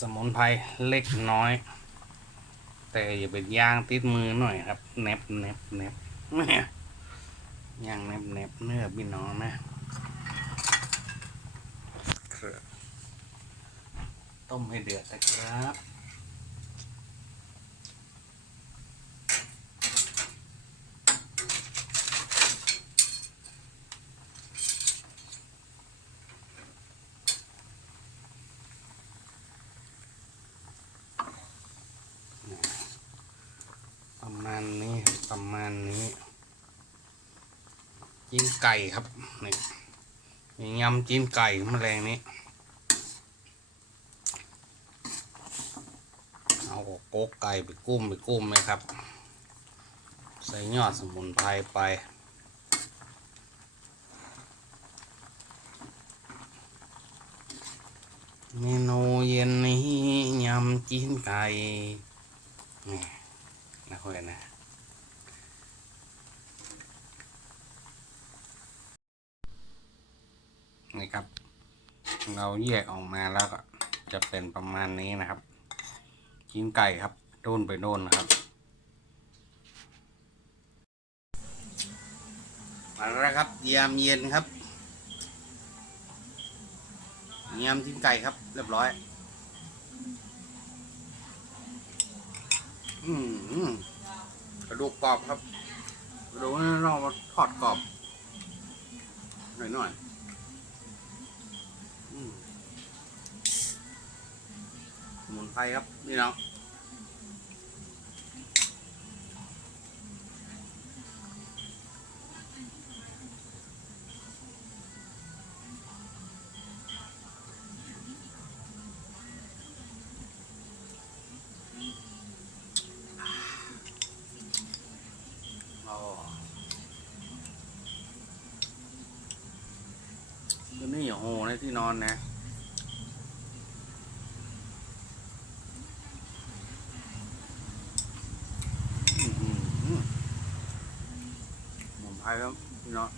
สมุนไพรเล็กน้อย แต่อย่าเป็นย่างติดมือหน่อยครับเน็บย่างเน็บเนื้อพี่น้องนะต้มให้เดือดนะครับประมาณนี้จิ้มไก่ครับนี่ยำจิ้มไก่แมลงนี้เอาโก๊กไก่ไปกุ้มเลยครับใส่ยอดสมุนไพรไปเมนูเย็นนี้ยำจิ้มไก่นี่นะคุยนะนี่ครับเราแยกออกมาแล้วก็จะเป็นประมาณนี้นะครับจิ้มไก่ครับโดนไปโดนนะครับมาแล้วครับยำเย็นครับยำจิ้มไก่ครับเรียบร้อยกระดูกกรอบครับกระดูกเรามาทอดกรอบหน่อยสมุนไพรครับนี่เนาะตัวนี้โอ้โหในที่นอนนะสมุนไพรครับพี่น้อง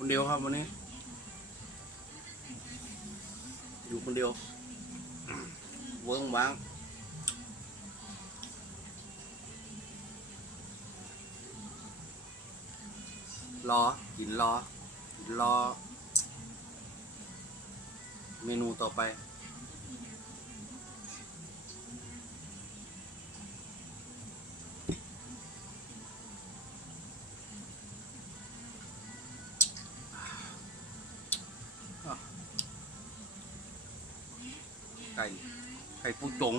คนเดียวครับวันนี้อยู่คนเดียวเวิ้งว้างกินรอเมนูต่อไปไก่ปูจง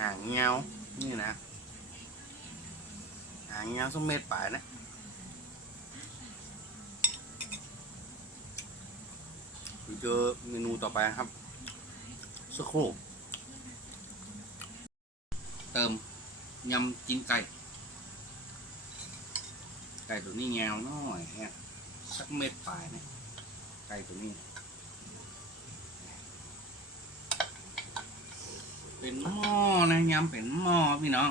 หางเงานี่นะหางเงาส้มเม็ดป่ายนะเจอเมนูต่อไปครับสักครู่เติมยำจิ้มไก่ตัวนี้เงาหน่อยเนี่ยสักเม็ดป่ายนะไก่ตัวนี้เป็นหม้อนะยำเป็นหม้อพี่น้อง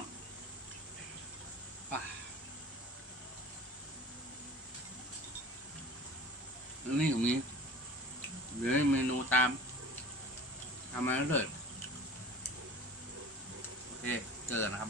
นี่ตรงนี้เดี๋ยวเมนูตามทำมาแล้วเลยโอเคเจอนะครับ